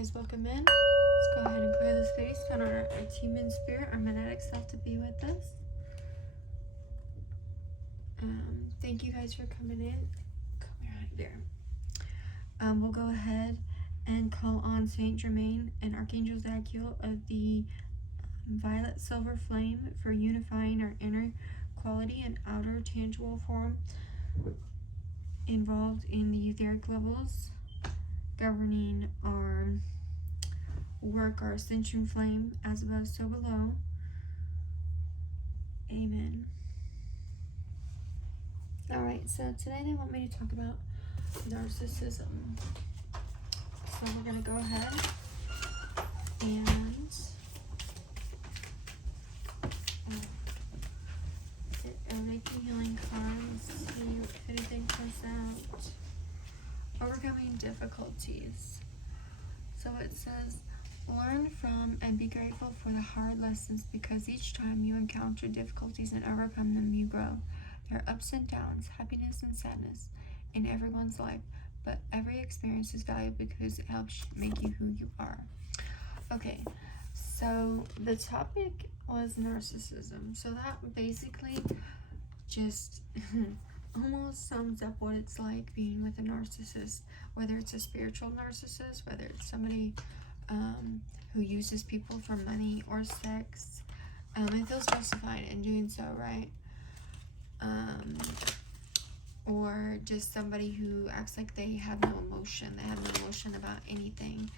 guys, welcome in. Let's go ahead and clear the space. Count on our team and spirit, our magnetic self, to be with us. Thank you guys for coming in. Come right there. We'll go ahead and call on Saint Germain and Archangel Zadkiel of the violet silver flame for unifying our inner quality and outer tangible form involved in the etheric levels, governing our work, our ascension flame, as above, so below. Amen. Alright, so today they want me to talk about narcissism. So we're going to go ahead and get a reiki healing card and see if anything comes out. Overcoming difficulties. So it says, learn from and be grateful for the hard lessons, because each time you encounter difficulties and overcome them, you grow. There are ups and downs, happiness and sadness in everyone's life, but every experience is valuable because it helps make you who you are. Okay, so the topic was narcissism. So that basically just almost sums up what it's like being with a narcissist, whether it's a spiritual narcissist, whether it's somebody who uses people for money or sex. It feels justified in doing so, right? Or just somebody who acts like they have no emotion. They have no emotion about anything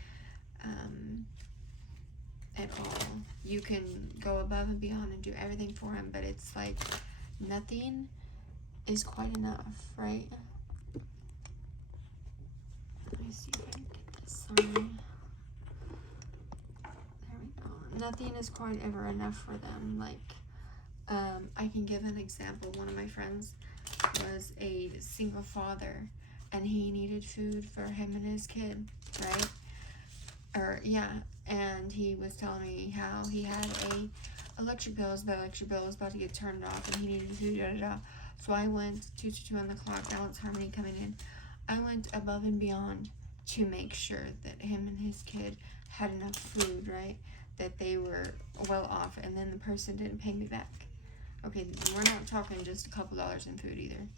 at all. You can go above and beyond and do everything for him, but it's like nothing is quite enough, right? Let me see if I can get this sign. There we go. Nothing is quite ever enough for them. Like, I can give an example. One of my friends was a single father, and he needed food for him and his kid, right? And he was telling me how he had the electric bill was about to get turned off, and he needed food, da-da-da. So I went 2 on the clock, balance harmony coming in. I went above and beyond to make sure that him and his kid had enough food, right? That they were well off, and then the person didn't pay me back. Okay, we're not talking just a couple dollars in food either.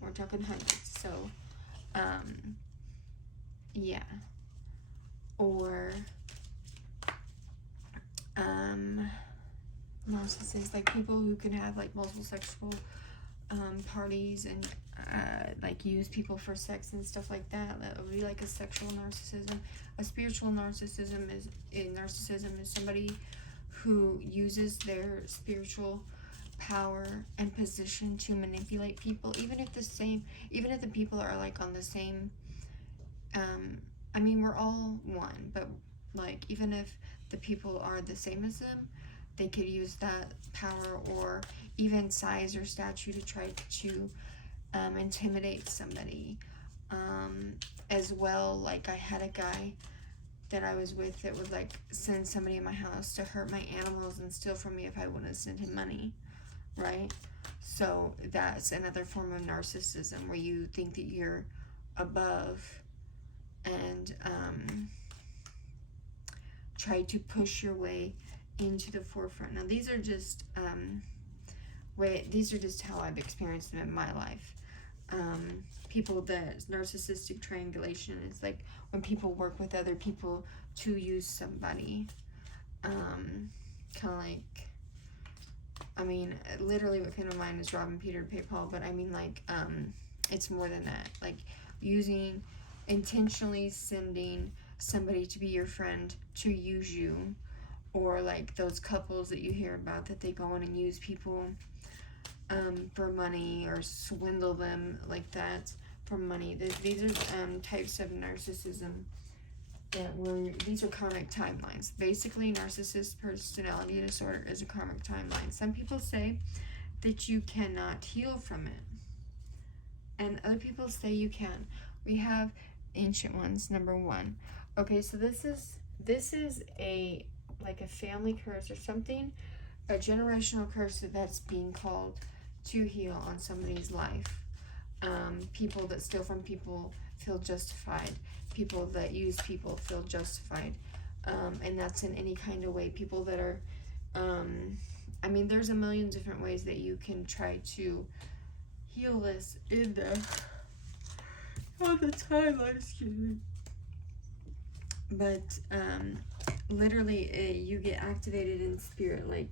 We're talking hundreds. So, yeah. Or, narcissists, like people who can have like multiple sexual parties and like use people for sex and stuff like that. That would be like a sexual narcissism. A spiritual narcissism is somebody who uses their spiritual power and position to manipulate people, even if the people are like on the same I mean, we're all one, but like even if the people are the same as them, they could use that power or even size or stature to try to intimidate somebody as well. Like I had a guy that I was with that would like send somebody in my house to hurt my animals and steal from me if I wouldn't send him money, right? So that's another form of narcissism, where you think that you're above and try to push your way into the forefront. Now these are just how I've experienced them in my life. People, the narcissistic triangulation is like when people work with other people to use somebody. Kind of like, I mean, literally what came to mind is robbing Peter to pay Paul, but I mean like, it's more than that. Like intentionally sending somebody to be your friend to use you, or like those couples that you hear about that they go in and use people for money or swindle them like that for money. These are types of narcissism these are karmic timelines. Basically, narcissist personality disorder is a karmic timeline. Some people say that you cannot heal from it, and other people say you can. We have ancient ones, number 1. Okay, so this is a like a family curse or something, a generational curse that's being called to heal on somebody's life. People that steal from people feel justified. people that use people feel justified. And that's in any kind of way. People that are, I mean, there's a million different ways that you can try to heal this in the timeline, excuse me. But literally, you get activated in spirit, like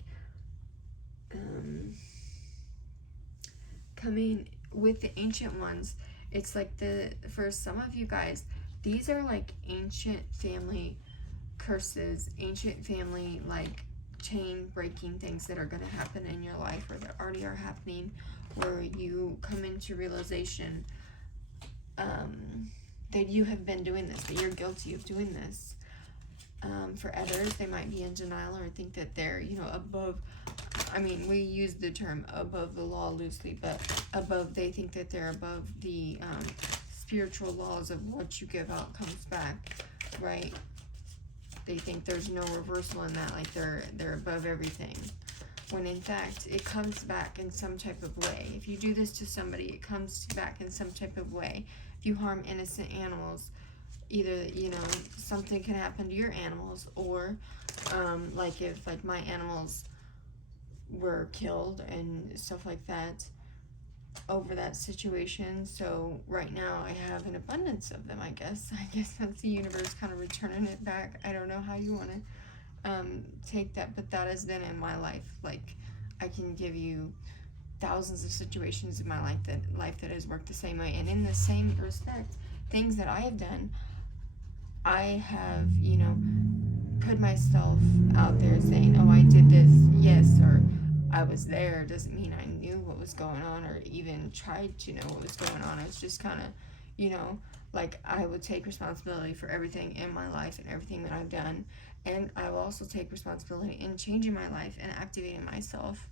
coming with the ancient ones. It's like for some of you guys, these are like ancient family curses, ancient family like chain breaking things that are going to happen in your life, or that already are happening, where you come into realization that you have been doing this, that you're guilty of doing this. For others, they might be in denial or think that they're, you know, above. I mean, we use the term above the law loosely, but above, they think that they're above the spiritual laws of what you give out comes back, right? They think there's no reversal in that, like they're above everything. When in fact, it comes back in some type of way. If you do this to somebody, it comes back in some type of way. If you harm innocent animals, either, you know, something can happen to your animals, or like if like my animals were killed and stuff like that over that situation. So right now I have an abundance of them, I guess that's the universe kind of returning it back. I don't know how you want to take that, but that has been in my life. Like, I can give you thousands of situations in my life that has worked the same way. And in the same respect, things that I have done, I have, you know, put myself out there saying, oh, I did this, yes, or I was there. Doesn't mean I knew what was going on or even tried to know what was going on. It's just kind of, you know, like, I would take responsibility for everything in my life and everything that I've done. And I will also take responsibility in changing my life and activating myself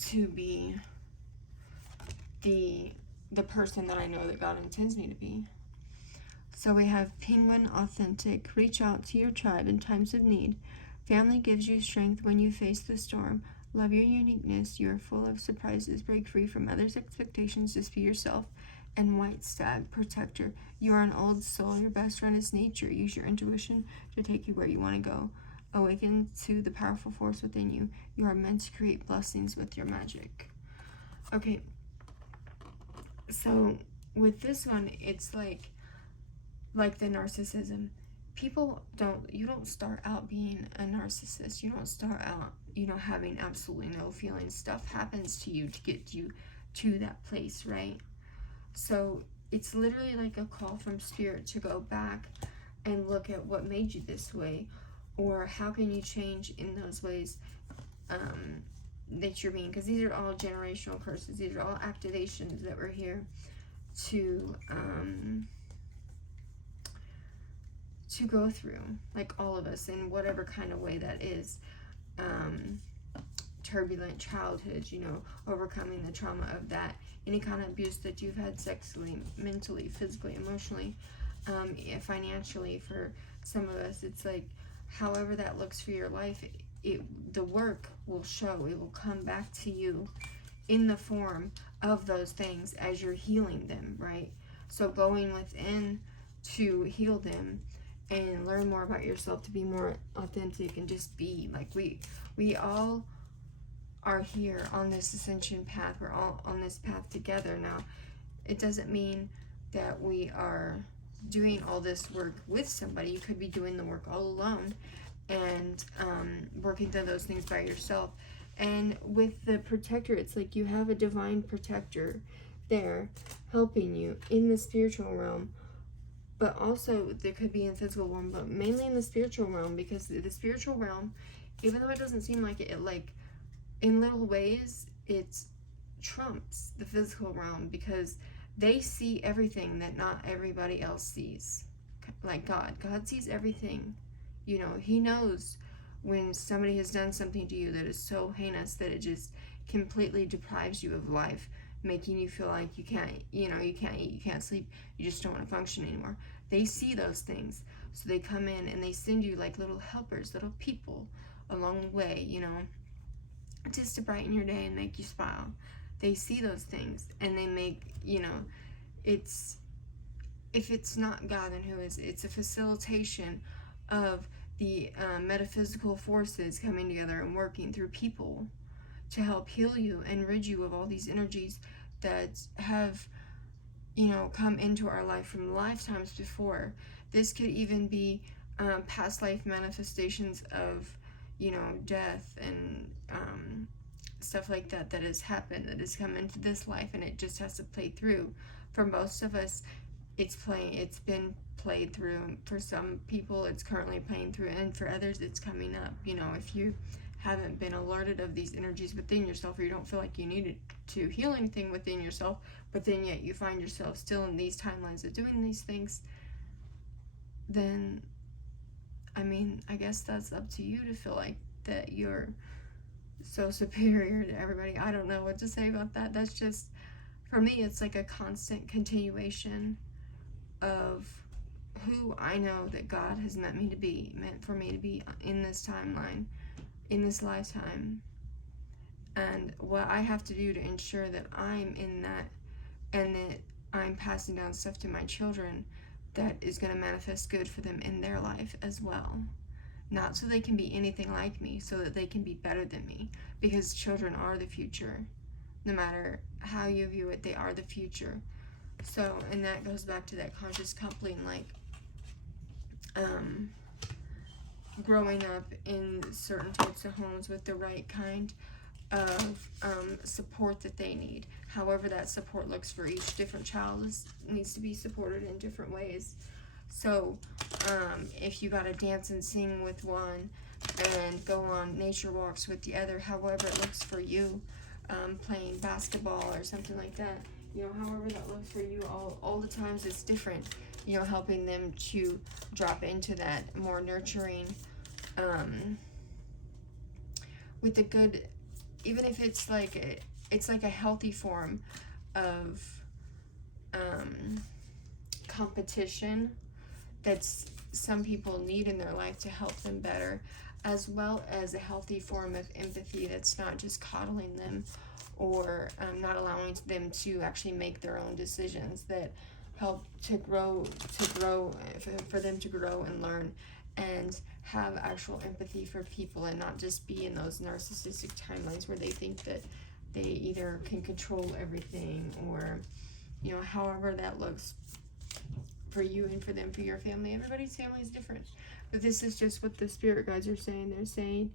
to be the person that I know that God intends me to be. So we have Penguin Authentic. Reach out to your tribe in times of need. Family gives you strength when you face the storm. Love your uniqueness. You are full of surprises. Break free from others' expectations. Just be yourself. And White Stag, Protector. You are an old soul. Your best friend is nature. Use your intuition to take you where you want to go. Awaken to the powerful force within you. You are meant to create blessings with your magic. Okay. So with this one, it's like the narcissism. You don't start out being a narcissist. You don't start out, you know, having absolutely no feelings. Stuff happens to you to get you to that place, right? So it's literally like a call from spirit to go back and look at what made you this way, or how can you change in those ways that you're being, because these are all generational curses. These are all activations that we're here to go through, like all of us, in whatever kind of way that is. Turbulent childhood, you know, overcoming the trauma of that, any kind of abuse that you've had sexually, mentally, physically, emotionally, financially. For some of us, it's like, however that looks for your life, the work will show. It will come back to you in the form of those things as you're healing them, right? So going within to heal them and learn more about yourself, to be more authentic and just be like, we all are here on this ascension path. We're all on this path together. Now, it doesn't mean that we are doing all this work with somebody. You could be doing the work all alone and working through those things by yourself. And with the protector, it's like you have a divine protector there helping you in the spiritual realm, but also there could be in physical realm, but mainly in the spiritual realm, because the spiritual realm, even though it doesn't seem like it, like in little ways, it trumps the physical realm, because they see everything that not everybody else sees. Like God sees everything. You know, he knows when somebody has done something to you that is so heinous that it just completely deprives you of life, making you feel like you can't, you know, you can't eat, you can't sleep, you just don't want to function anymore. They see those things, so they come in and they send you like little helpers, little people along the way, you know, just to brighten your day and make you smile. They see those things and they make, you know, it's if it's not God, then who is it? It's a facilitation of the metaphysical forces coming together and working through people to help heal you and rid you of all these energies that have, you know, come into our life from lifetimes before. This could even be past life manifestations of, you know, death and stuff like that that has happened, that has come into this life, and it just has to play through. For most of us, it's been played through. For some people, it's currently playing through, and for others, it's coming up. You know, if you haven't been alerted of these energies within yourself, or you don't feel like you needed to heal anything within yourself, but then yet you find yourself still in these timelines of doing these things, then, I mean, I guess that's up to you to feel like that you're so superior to everybody. I don't know what to say about that. That's just, for me, it's like a constant continuation of who I know that God has meant for me to be in this timeline, in this lifetime, and what I have to do to ensure that I'm in that, and that I'm passing down stuff to my children that is going to manifest good for them in their life as well. Not so they can be anything like me, so that they can be better than me, because children are the future. No matter how you view it, they are the future. So, and that goes back to that conscious coupling, like growing up in certain types of homes with the right kind of support that they need. However that support looks for each different child needs to be supported in different ways. So if you gotta dance and sing with one and go on nature walks with the other, however it looks for you, playing basketball or something like that, you know, however that looks for you, all the times it's different, you know, helping them to drop into that more nurturing, with the good, even if it's like a healthy form of competition that's some people need in their life to help them better, as well as a healthy form of empathy that's not just coddling them or not allowing them to actually make their own decisions, that help to grow for them to grow and learn and have actual empathy for people, and not just be in those narcissistic timelines where they think that they either can control everything, or, you know, however that looks for you and for them, for your family. Everybody's family is different, but this is just what the spirit guides are saying. They're saying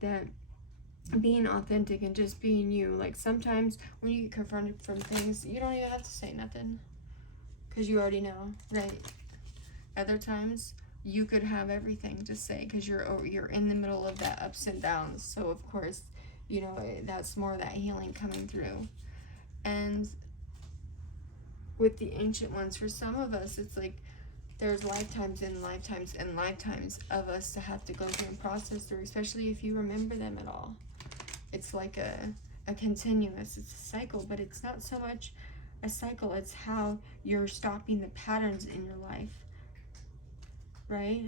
that being authentic and just being you, like sometimes when you get confronted from things, you don't even have to say nothing because you already know, right? Other times you could have everything to say because you're in the middle of that ups and downs. So of course, you know, that's more of that healing coming through. And with the ancient ones, for some of us, it's like there's lifetimes and lifetimes and lifetimes of us to have to go through and process through, especially if you remember them at all. It's like a continuous, it's a cycle, but it's not so much a cycle, it's how you're stopping the patterns in your life, right?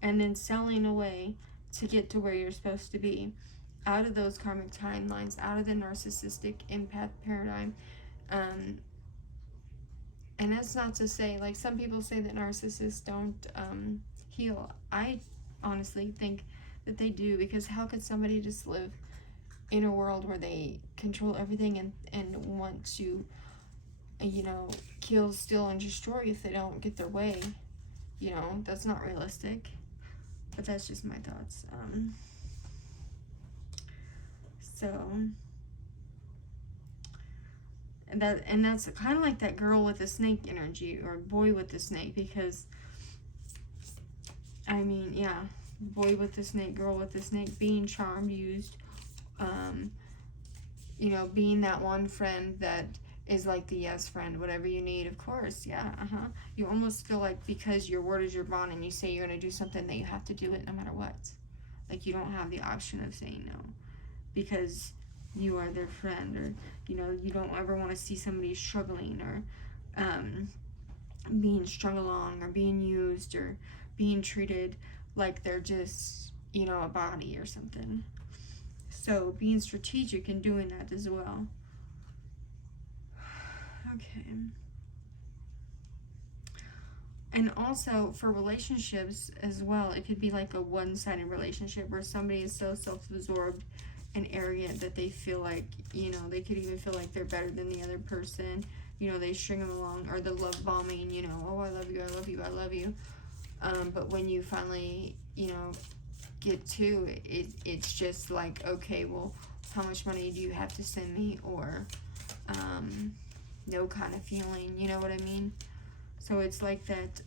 And then selling away to get to where you're supposed to be, out of those karmic timelines, out of the narcissistic empath paradigm. And that's not to say, like some people say that narcissists don't heal. I honestly think that they do, because how could somebody just live in a world where they control everything and want to, you know, kill, steal, and destroy if they don't get their way? You know, that's not realistic. But that's just my thoughts. And that's kind of like that girl with the snake energy, or boy with the snake, because I mean, yeah, boy with the snake, girl with the snake, being charmed, used, you know, being that one friend that is like the yes friend, whatever you need, of course, yeah, You almost feel like because your word is your bond and you say you're going to do something, that you have to do it no matter what. Like you don't have the option of saying no, because you are their friend, or, you know, you don't ever want to see somebody struggling, or being strung along, or being used, or being treated like they're just, you know, a body or something. So being strategic and doing that as well. Okay. And also for relationships as well, it could be like a one-sided relationship where somebody is so self-absorbed and arrogant that they feel like, you know, they could even feel like they're better than the other person. You know, they string them along, or the love bombing, you know, oh, I love you, I love you, I love you. But when you finally, you know, get to it, it's just like, okay, well, how much money do you have to send me? Or no kind of feeling, you know what I mean? So it's like that,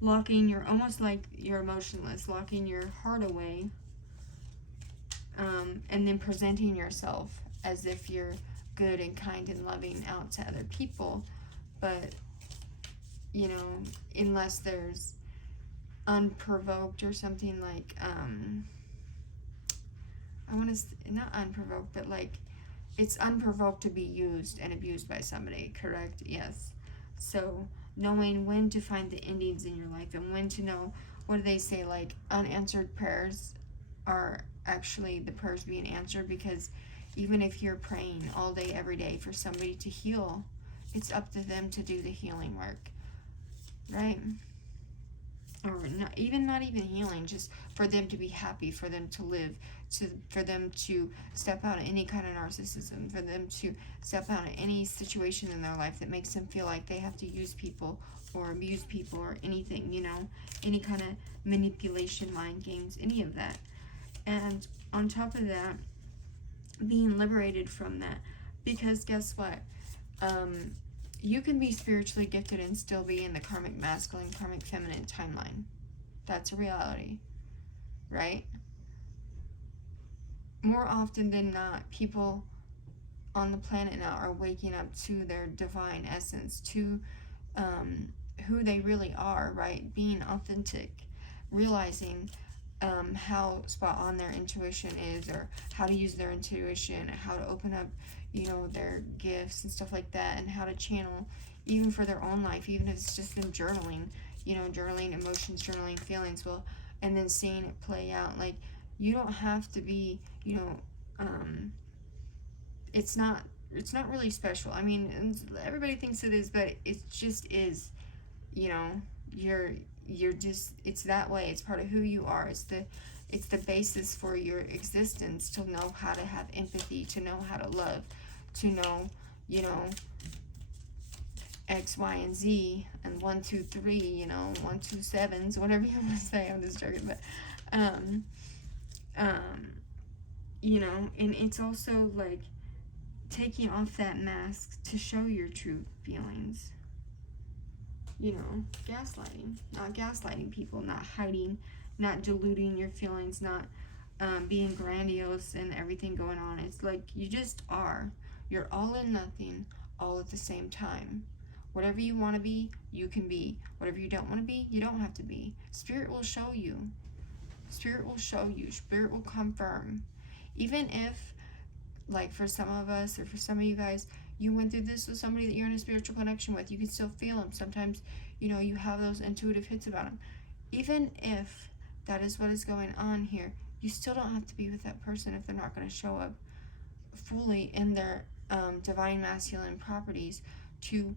locking your, almost like you're emotionless, locking your heart away, and then presenting yourself as if you're good and kind and loving out to other people. But, you know, unless there's unprovoked or something like, I want to, not unprovoked, but like, it's unprovoked to be used and abused by somebody, correct? Yes. So knowing when to find the endings in your life and when to know, what do they say, like unanswered prayers are actually the prayers being answered, because even if you're praying all day every day for somebody to heal, it's up to them to do the healing work, right? Or not even healing, just for them to be happy, for them to live, for them to step out of any kind of narcissism, for them to step out of any situation in their life that makes them feel like they have to use people or abuse people or anything, you know, any kind of manipulation, mind games, any of that. And on top of that, being liberated from that, because guess what? You can be spiritually gifted and still be in the karmic masculine, karmic feminine timeline. That's a reality, right? More often than not, people on the planet now are waking up to their divine essence, to who they really are, right? Being authentic, realizing how spot on their intuition is, or how to use their intuition, how to open up, you know, their gifts and stuff like that, and how to channel even for their own life, even if it's just them journaling, you know, journaling emotions, journaling feelings, well, and then seeing it play out. Like, you don't have to be, you know, it's not really special. I mean, everybody thinks it is, but it just is, you know. You're just, it's that way. It's part of who you are. It's the basis for your existence, to know how to have empathy, to know how to love, to know, you know, X, Y, and Z, and 1, 2, 3, you know, 1, 2, 7s, whatever you want to say. I'm just joking, but you know, and it's also like taking off that mask to show your true feelings. You know, gaslighting, not gaslighting people, not hiding, not diluting your feelings, not being grandiose and everything going on. It's like you just are. You're all in nothing, all at the same time. Whatever you want to be, you can be. Whatever you don't want to be, you don't have to be. Spirit will show you. Spirit will show you. Spirit will confirm. Even if, like for some of us, or for some of you guys, you went through this with somebody that you're in a spiritual connection with, you can still feel them. Sometimes, you know, you have those intuitive hits about them. Even if that is what is going on here, you still don't have to be with that person if they're not going to show up fully in their divine masculine properties to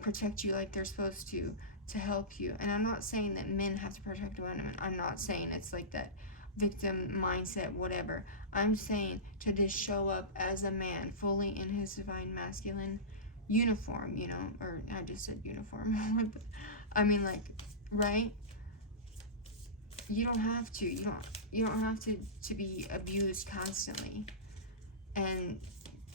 protect you like they're supposed to help you. And I'm not saying that men have to protect women. I'm not saying it's like that victim mindset, whatever. I'm saying to just show up as a man, fully in his divine masculine uniform, you know, or I just said uniform. I mean, like, right? You don't have to. You don't have to be abused constantly. And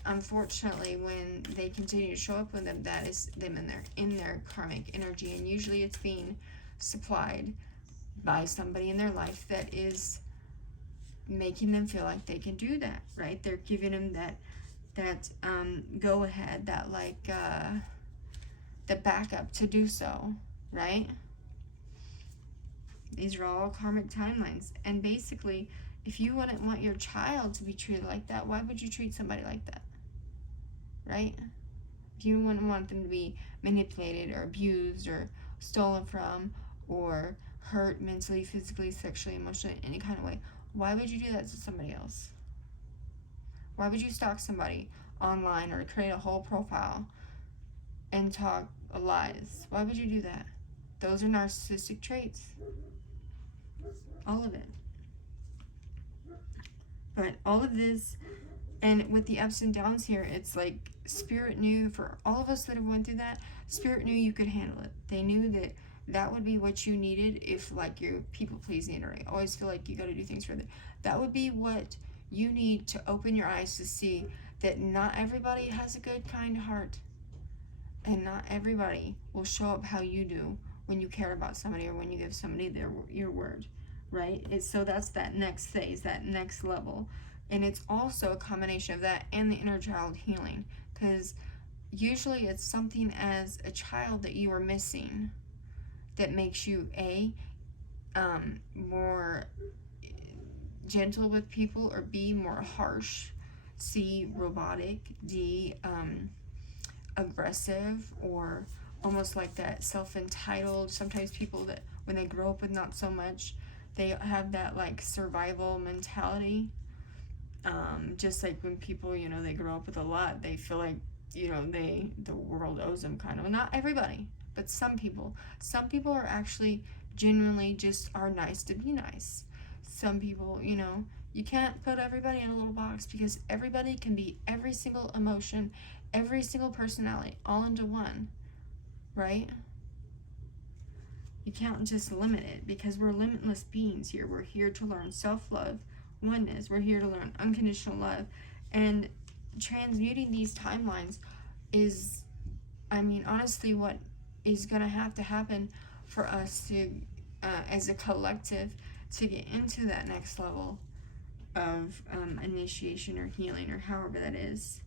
unfortunately, when they continue to show up with them, that is them in their karmic energy, and usually it's being supplied by somebody in their life that is making them feel like they can do that, right? They're giving them that go ahead, that like the backup to do so, right? These are all karmic timelines. And basically, if you wouldn't want your child to be treated like that, why would you treat somebody like that, right? If you wouldn't want them to be manipulated or abused or stolen from or hurt mentally, physically, sexually, emotionally, any kind of way, why would you do that to somebody else? Why would you stalk somebody online or create a whole profile and talk lies. Why would you do that? Those are narcissistic traits. All of it. But all of this, and with the ups and downs here, it's like Spirit knew, for all of us that have went through that, Spirit knew you could handle it. They knew that that would be what you needed if, like, you're people pleasing, or I always feel like you got to do things for them. That would be what you need to open your eyes to see that not everybody has a good, kind heart. And not everybody will show up how you do when you care about somebody or when you give somebody your word, right? So that's that next phase, that next level. And it's also a combination of that and the inner child healing, because usually it's something as a child that you are missing that makes you more gentle with people, or B, more harsh, C, robotic, D, aggressive, or almost like that self-entitled. Sometimes people that when they grow up with not so much, they have that like survival mentality. Just like when people, they grow up with a lot, they feel like, the world owes them, kind of. Well, not everybody, but some people are actually genuinely just are nice to be nice. Some people, you can't put everybody in a little box, because everybody can be every single emotion, every single personality, all into one, right? You can't just limit it, because we're limitless beings here. We're here to learn self-love, oneness. We're here to learn unconditional love. And transmuting these timelines is, honestly, what is going to have to happen for us to, as a collective, to get into that next level of initiation or healing, or however that is.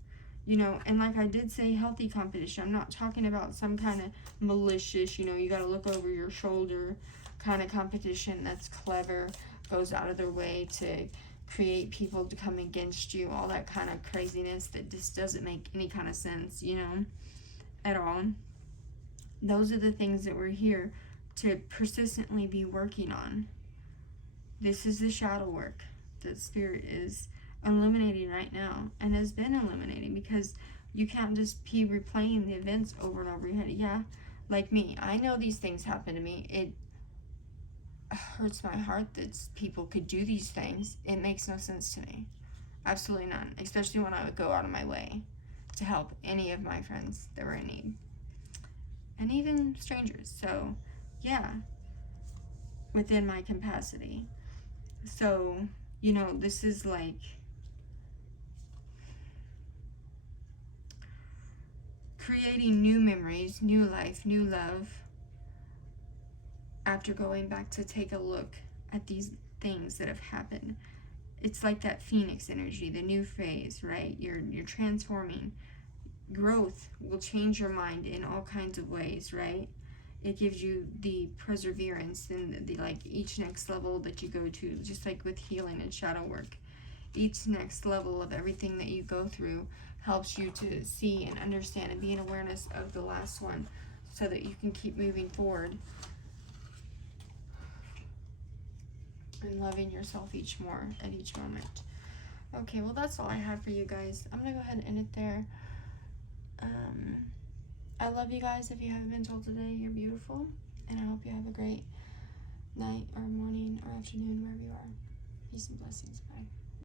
And like I did say, healthy competition. I'm not talking about some kind of malicious, you got to look over your shoulder kind of competition that's clever, goes out of their way to create people to come against you, all that kind of craziness that just doesn't make any kind of sense, at all. Those are the things that we're here to persistently be working on. This is the shadow work that Spirit is eliminating right now, and has been eliminating, because you can't just be replaying the events over and over your head. Yeah, like me, I know these things happen to me. It hurts my heart that people could do these things. It makes no sense to me. Absolutely none. Especially when I would go out of my way to help any of my friends that were in need. And even strangers. So, yeah, within my capacity. So, this is like creating new memories, new life, new love, after going back to take a look at these things that have happened. It's like that phoenix energy, the new phase, right? You're transforming. Growth will change your mind in all kinds of ways, right? It gives you the perseverance and the like each next level that you go to, just like with healing and shadow work. Each next level of everything that you go through helps you to see and understand and be in awareness of the last one, so that you can keep moving forward and loving yourself at each moment. Okay, well, that's all I have for you guys. I'm gonna go ahead and end it there. I love you guys. If you haven't been told today, you're beautiful, and I hope you have a great night or morning or afternoon wherever you are. Peace and blessings. Bye.